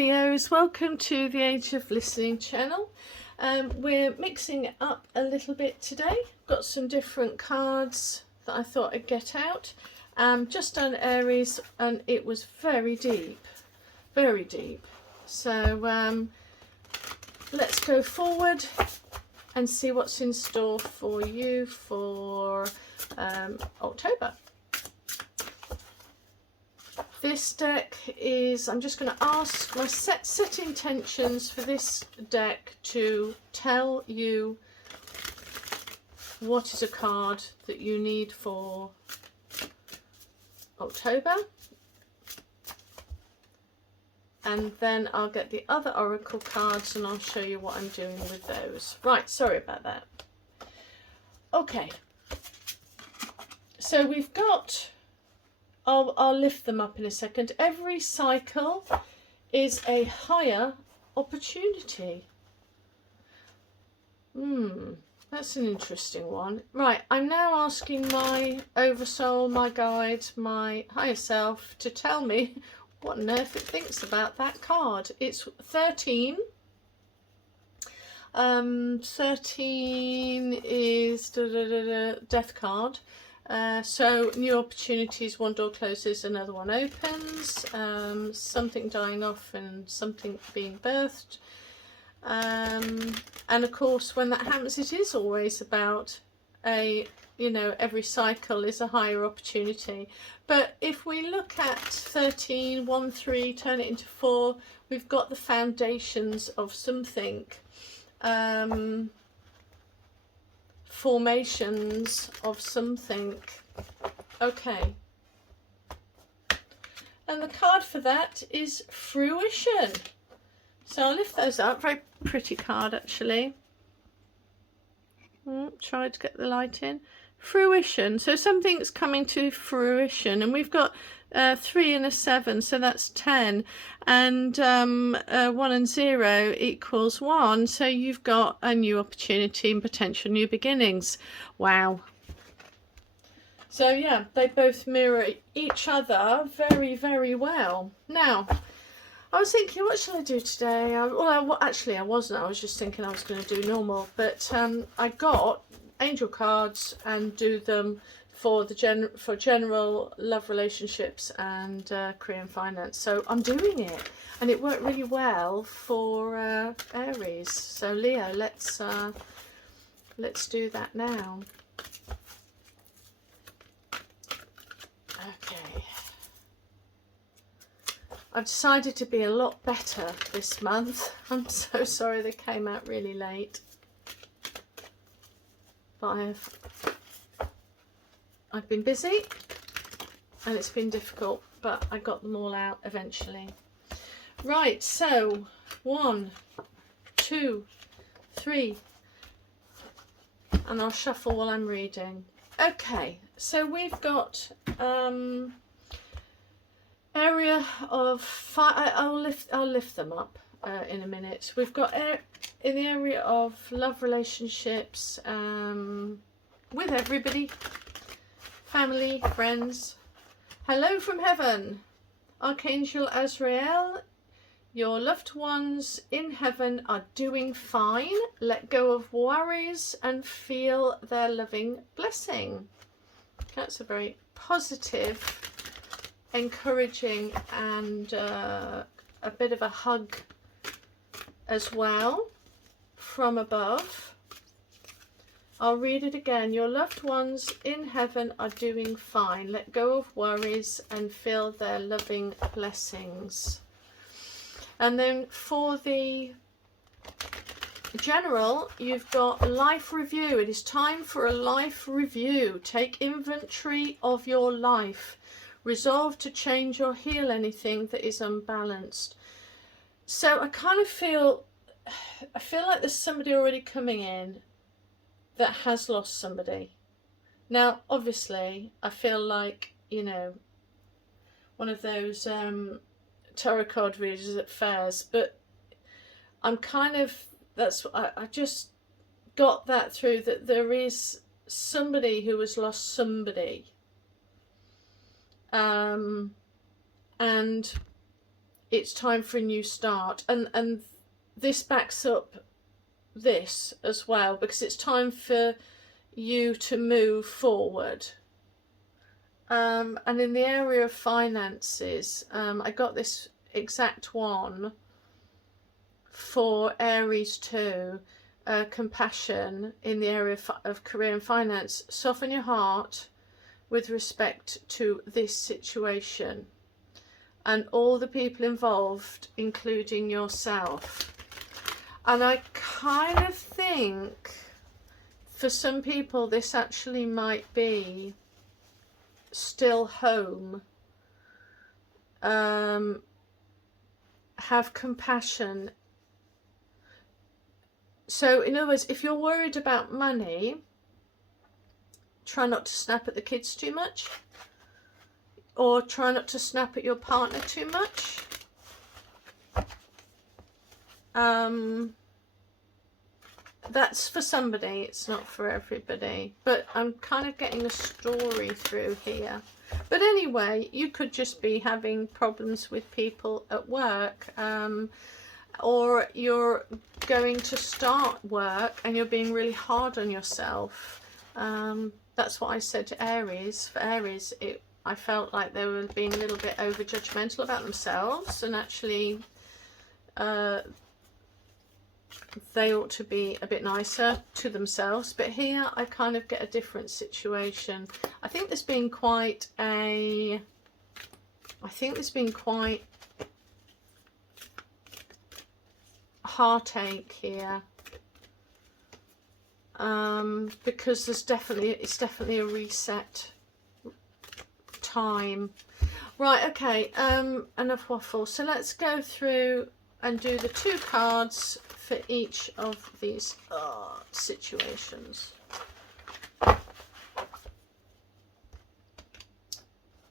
Leos, welcome to the Age of Listening channel. We're mixing it up a little bit today. Got some different cards that I thought I'd get out. Just done Aries and it was very deep, very deep. So let's go forward and see what's in store for you for October. This deck is, I'm just going to ask my set intentions for this deck to tell you what is a card that you need for October. And then I'll get the other oracle cards and I'll show you what I'm doing with those. Right, sorry about that. Okay. So we've got... I'll lift them up in a second. Every cycle is a higher opportunity. That's an interesting one. Right, I'm now asking my oversoul, my guide, my higher self to tell me what on earth it thinks about that card. It's 13. 13 is death card. So new opportunities, one door closes, another one opens, something dying off and something being birthed. And of course, when that happens, it is always about every cycle is a higher opportunity. But if we look at 13, 1, 3, turn it into 4, we've got the foundations of something. Formations of something. Okay, and the card for that is fruition. So I'll lift those up. Very pretty card actually. Try to get the light in. Fruition, so something's coming to fruition, and we've got 3 and a 7, so that's 10, and 1 and 0 equals 1, so you've got a new opportunity and potential new beginnings. Wow. So yeah, they both mirror each other very, very well. Now, I was thinking, what shall I do today? Actually I wasn't. I was just thinking I was going to do normal, but I got angel cards and do them for the general love, relationships and career and finance. So I'm doing it, and it worked really well for Aries. So Leo, let's do that now. Okay. I've decided to be a lot better this month. I'm so sorry they came out really late. But I've been busy and it's been difficult, but I got them all out eventually. Right, so 1, 2, 3, and I'll shuffle while I'm reading. Okay, so we've got area of fire. I'll lift them up in a minute. We've got in the area of love, relationships, with everybody, family, friends. Hello from heaven, Archangel Azrael. Your loved ones in heaven are doing fine. Let go of worries and feel their loving blessing. That's a very positive, encouraging, and a bit of a hug as well from above. I'll read it again. Your loved ones in heaven are doing fine. Let go of worries and feel their loving blessings. And then for the general, you've got life review. It is time for a life review. Take inventory of your life. Resolve to change or heal anything that is unbalanced. So I kind of feel like there's somebody already coming in that has lost somebody. Now, obviously, I feel like, one of those tarot card readers at fairs, but I'm kind of, I just got that through, that there is somebody who has lost somebody. And it's time for a new start, and this backs up this as well, because it's time for you to move forward. And in the area of finances, I got this exact one for Aries too. Compassion in the area of career and finance. Soften your heart with respect to this situation and all the people involved, including yourself. And I kind of think for some people this actually might be still home. Have compassion. So in other words, if you're worried about money, try not to snap at the kids too much, or try not to snap at your partner too much. That's for somebody, it's not for everybody, but I'm kind of getting a story through here. But anyway, you could just be having problems with people at work, or you're going to start work and you're being really hard on yourself. That's what I said to Aries. For Aries, I felt like they were being a little bit over judgmental about themselves, and actually they ought to be a bit nicer to themselves. But here I kind of get a different situation. I think there's been quite a heartache here, because it's definitely a reset time. Right, okay, enough waffle. So let's go through and do the 2 cards for each of these situations.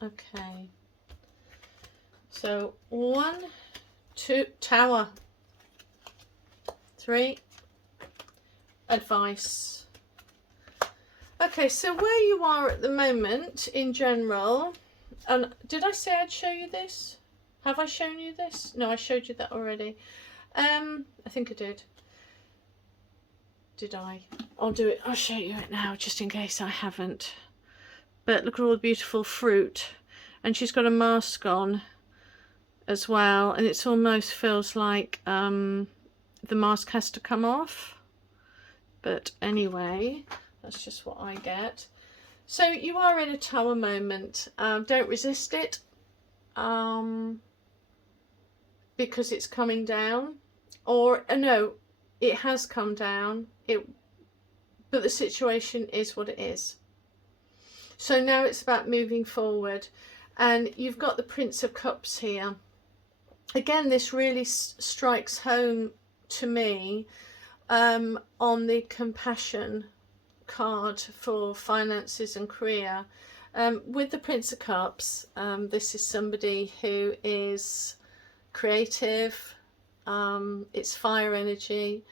Okay, so 1, 2, Tower, 3, advice. Okay, so where you are at the moment in general, and did I say I'd show you this? Have I shown you this? No, I showed you that already. I think I did. Did I? I'll do it. I'll show you it now, just in case I haven't. But look at all the beautiful fruit. And she's got a mask on as well. And it almost feels like the mask has to come off. But anyway, that's just what I get. So you are in a Tower moment. Don't resist it. Because it's coming down, or no, it has come down, but the situation is what it is. So now it's about moving forward, and you've got the Prince of Cups here. Again, this really strikes home to me on the compassion card for finances and career. With the Prince of Cups, this is somebody who is creative, it's fire energy,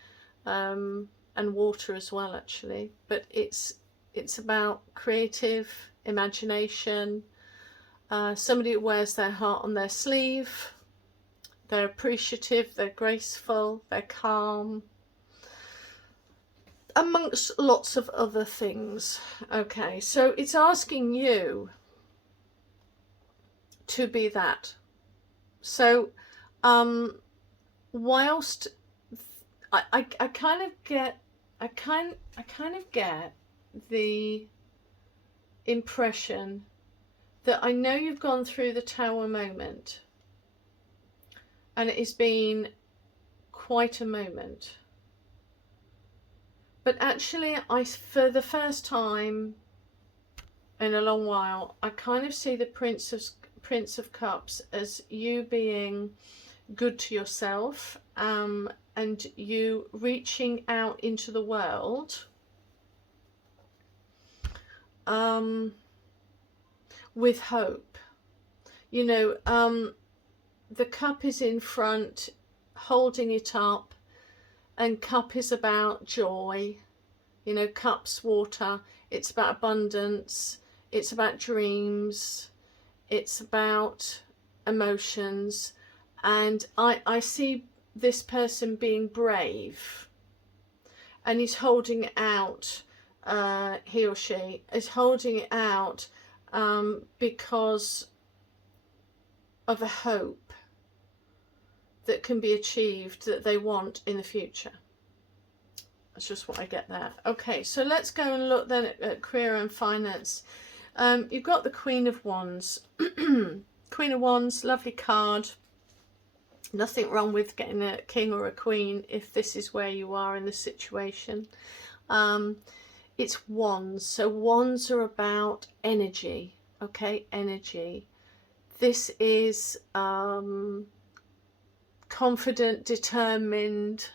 and water as well actually, but it's about creative imagination, somebody who wears their heart on their sleeve, they're appreciative, they're graceful, they're calm, amongst lots of other things. Okay, so it's asking you to be that. So whilst I kind of get the impression that I know you've gone through the Tower moment, and it has been quite a moment, but actually for the first time in a long while, I kind of see the Prince of Cups as you being good to yourself, and you reaching out into the world with hope. You know, the cup is in front, holding it up, and cup is about joy. You know, cup's water, it's about abundance, it's about dreams, it's about emotions, And I see this person being brave, and he's holding it out, he or she is holding it out because of a hope that can be achieved, that they want in the future. That's just what I get there. Okay, so let's go and look then at career and finance. You've got the Queen of Wands. Queen of Wands, lovely card. Nothing wrong with getting a king or a queen if this is where you are in the situation. It's wands, so wands are about energy. Okay, energy. This is confident, determined,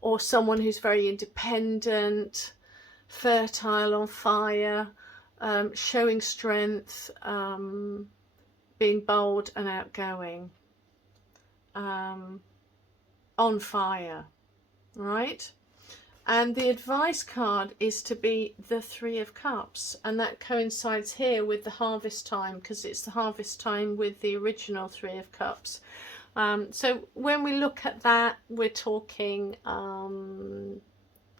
or someone who's very independent, fertile, on fire, showing strength, being bold and outgoing, on fire, right? And the advice card is to be the Three of Cups, and that coincides here with the harvest time, because it's the harvest time with the original Three of Cups. So when we look at that, we're talking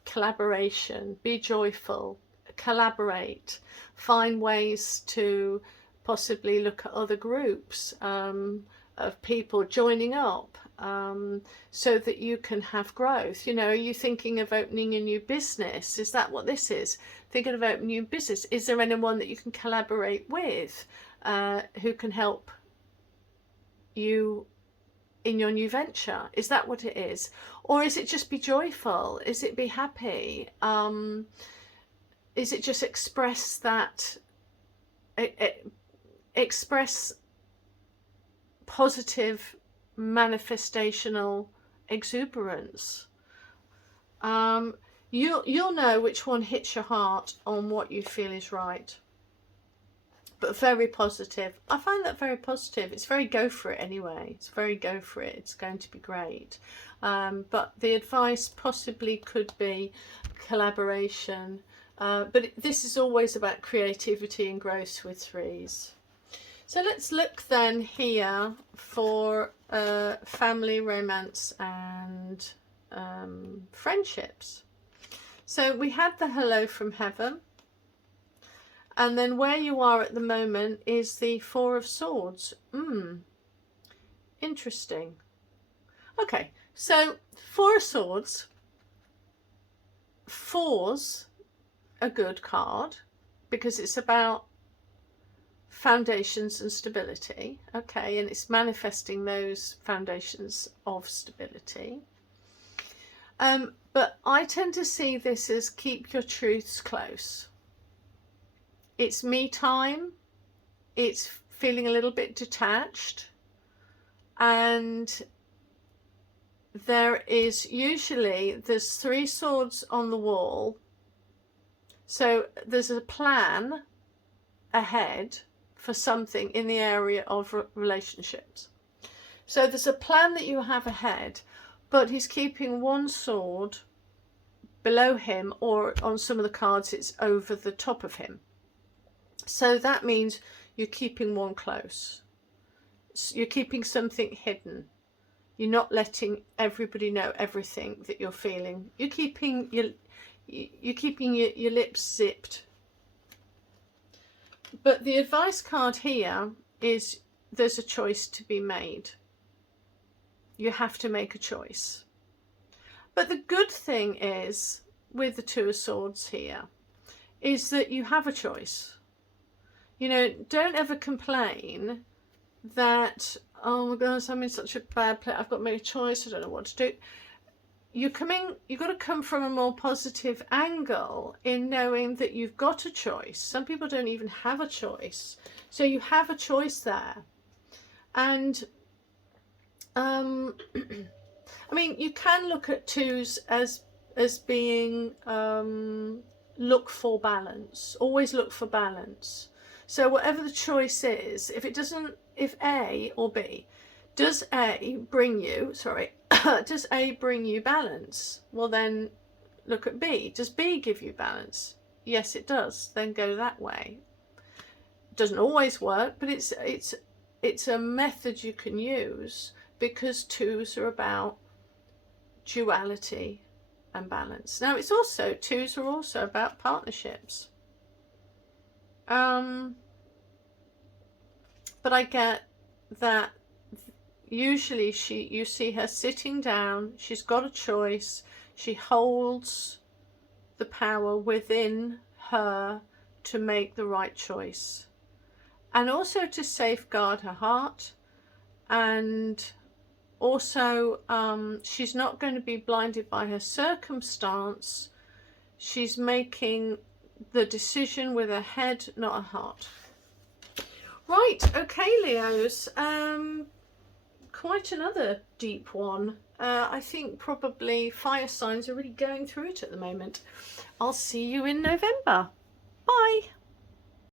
collaboration, be joyful, collaborate, find ways to possibly look at other groups of people joining up, so that you can have growth. You know, are you thinking of opening a new business? Is that what this is? Thinking of opening a new business? Is there anyone that you can collaborate with who can help you in your new venture? Is that what it is? Or is it just be joyful? Is it be happy? Is it just express that, express positive manifestational exuberance? You'll know which one hits your heart on what you feel is right. But very positive. I find that very positive. It's very go for it anyway. It's very go for it. It's going to be great. But the advice possibly could be collaboration. But this is always about creativity and growth with threes. So let's look then here for family, romance and friendships. So we had the hello from heaven. And then where you are at the moment is the Four of Swords. Interesting. Okay, so Four of Swords. Four's a good card because it's about foundations and stability. Okay, and it's manifesting those foundations of stability. But I tend to see this as keep your truths close. It's me time, it's feeling a little bit detached, and there's three swords on the wall, so there's a plan ahead for something in the area of relationships. So there's a plan that you have ahead, but he's keeping one sword below him, or on some of the cards it's over the top of him. So that means you're keeping one close. You're keeping something hidden. You're not letting everybody know everything that you're feeling. You're keeping your lips zipped. But the advice card here is there's a choice to be made. You have to make a choice. But the good thing is, with the Two of Swords here, is that you have a choice. You know, don't ever complain that, oh my gosh, I'm in such a bad place, I've got to make a choice, I don't know what to do. You've got to come from a more positive angle in knowing that you've got a choice. Some people don't even have a choice. So you have a choice there. And, I mean, you can look at twos as being, look for balance. Always look for balance. So whatever the choice is, if A or B, does A bring you balance? Well, then look at B. Does B give you balance? Yes, it does. Then go that way. It doesn't always work, but it's a method you can use, because 2s are about duality and balance. Now it's also, 2s are also about partnerships. But I get that usually you see her sitting down, she's got a choice, she holds the power within her to make the right choice, and also to safeguard her heart, and also she's not going to be blinded by her circumstance. She's making the decision with her head, not her heart. Right, okay, Leos, quite another deep one. I think probably fire signs are really going through it at the moment. I'll see you in November. Bye.